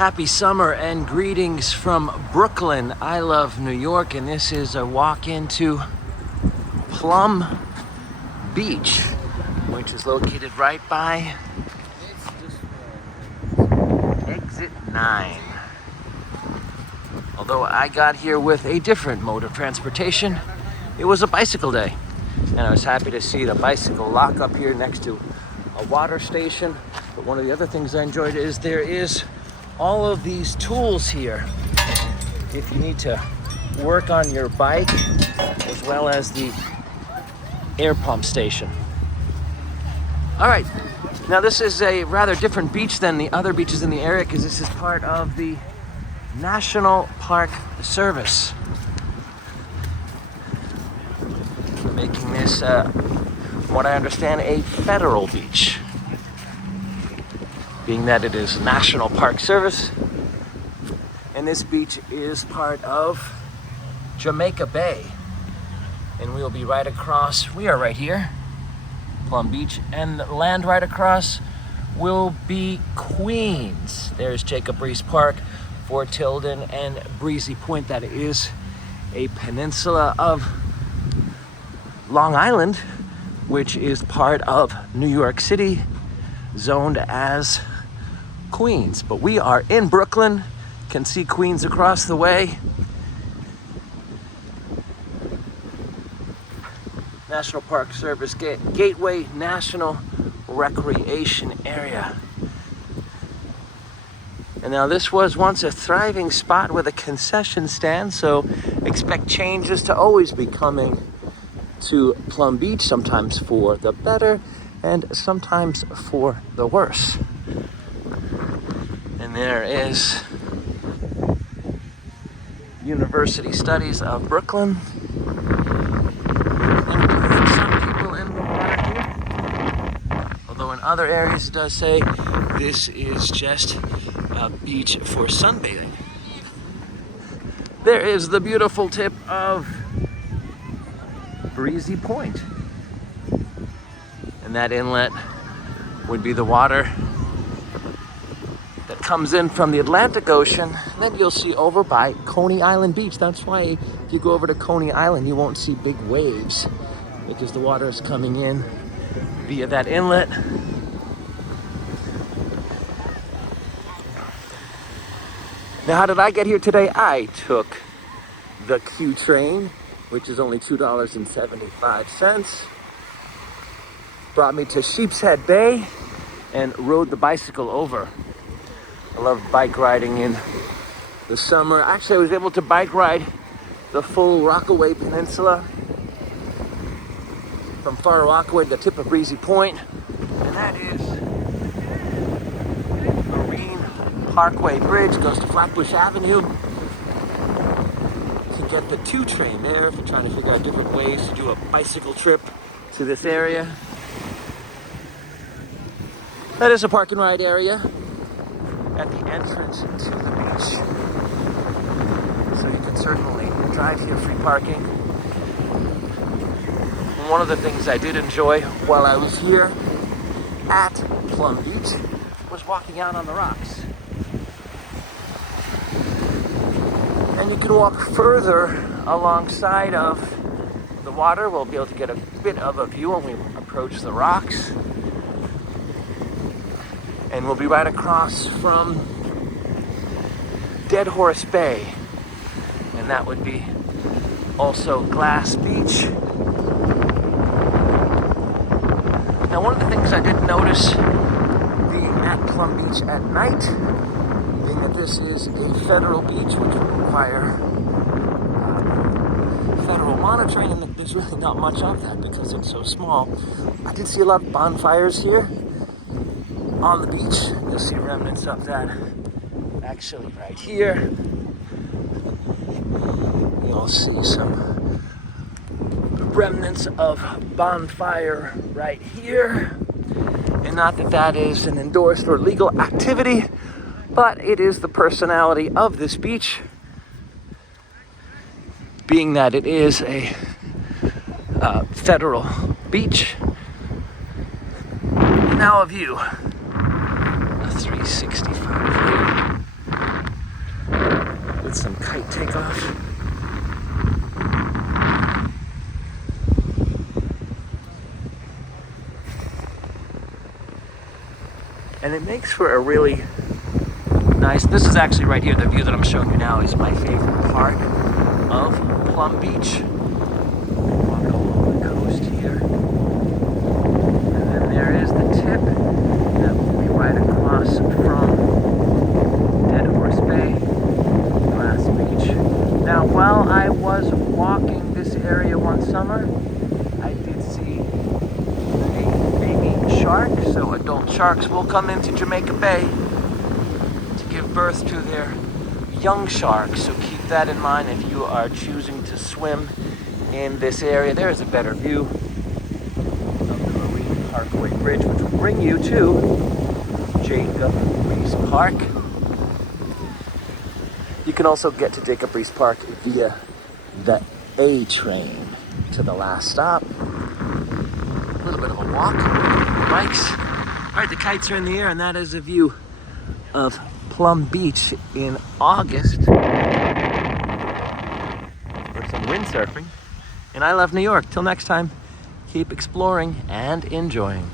Happy summer and greetings from Brooklyn. I love New York, and this is a walk into Plum Beach, which is located right by exit 9. Although I got here with a different mode of transportation, it was a bicycle day. And I was happy to see the bicycle lock up here next to a water station. But one of the other things I enjoyed is there is all of these tools here if you need to work on your bike, as well as the air pump station. All right, now this is a rather different beach than the other beaches in the area because this is part of the National Park Service, making this, from what I understand, a federal beach. Being that it is National Park Service, and this beach is part of Jamaica Bay. And we will be right across, we are right here, Plum Beach, and the land right across will be Queens. There's Jacob Riis Park, Fort Tilden, and Breezy Point. That is a peninsula of Long Island, which is part of New York City, zoned as Queens. But we are in Brooklyn, can see Queens across the way. National Park Service Gateway National Recreation Area. And now this was once a thriving spot with a concession stand, so expect changes to always be coming to Plum Beach, sometimes for the better and sometimes for the worse. And there is University Studies of Brooklyn. And some people in the water here. Although in other areas it does say this is just a beach for sunbathing. There is the beautiful tip of Breezy Point. And that inlet would be the water that comes in from the Atlantic Ocean. And then you'll see over by Coney Island Beach. That's why if you go over to Coney Island, you won't see big waves, because the water is coming in via that inlet. Now, how did I get here today? I took the Q train, which is only $2.75. Brought me to Sheepshead Bay and rode the bicycle over. I love bike riding in the summer. Actually, I was able to bike ride the full Rockaway Peninsula from Far Rockaway to the tip of Breezy Point. And that is Marine Parkway Bridge, goes to Flatbush Avenue. You can get the 2 train there if you're trying to figure out different ways to do a bicycle trip to this area. That is a park and ride area at the entrance to the beach. So you can certainly drive here, free parking. And one of the things I did enjoy while I was here at Plum Beach was walking out on the rocks. And you can walk further alongside of the water. We'll be able to get a bit of a view when we approach the rocks. And we'll be right across from Dead Horse Bay. And that would be also Glass Beach. Now, one of the things I did notice being at Plum Beach at night, being that this is a federal beach, which would require federal monitoring, and there's really not much of that because it's so small. I did see a lot of bonfires here on the beach. You'll see remnants of that actually right here. You'll see some remnants of bonfire right here. And not that that is an endorsed or legal activity, but it is the personality of this beach, being that it is a federal beach. Now a view, a 365 view And it makes for a really nice, this is actually right here, the view that I'm showing you now is my favorite part of Plum Beach. Walk along the coast here. And then there is the tip that will be right across from Dead Horse Bay, Glass Beach. Now, while I was walking this area one summer, I did see a baby shark. So adult sharks will come into Jamaica Bay to give birth to their young sharks. So keep that in mind if you are choosing to swim in this area. There is a better view of the Marine Parkway Bridge, which will bring you to Jacob Reese Park. You can also get to Jacob Reese Park via the A train to the last stop. A little bit of a walk, bikes. All right, the kites are in the air, and that is a view of Plum Beach in August for some windsurfing. And I love New York. Till next time, keep exploring and enjoying.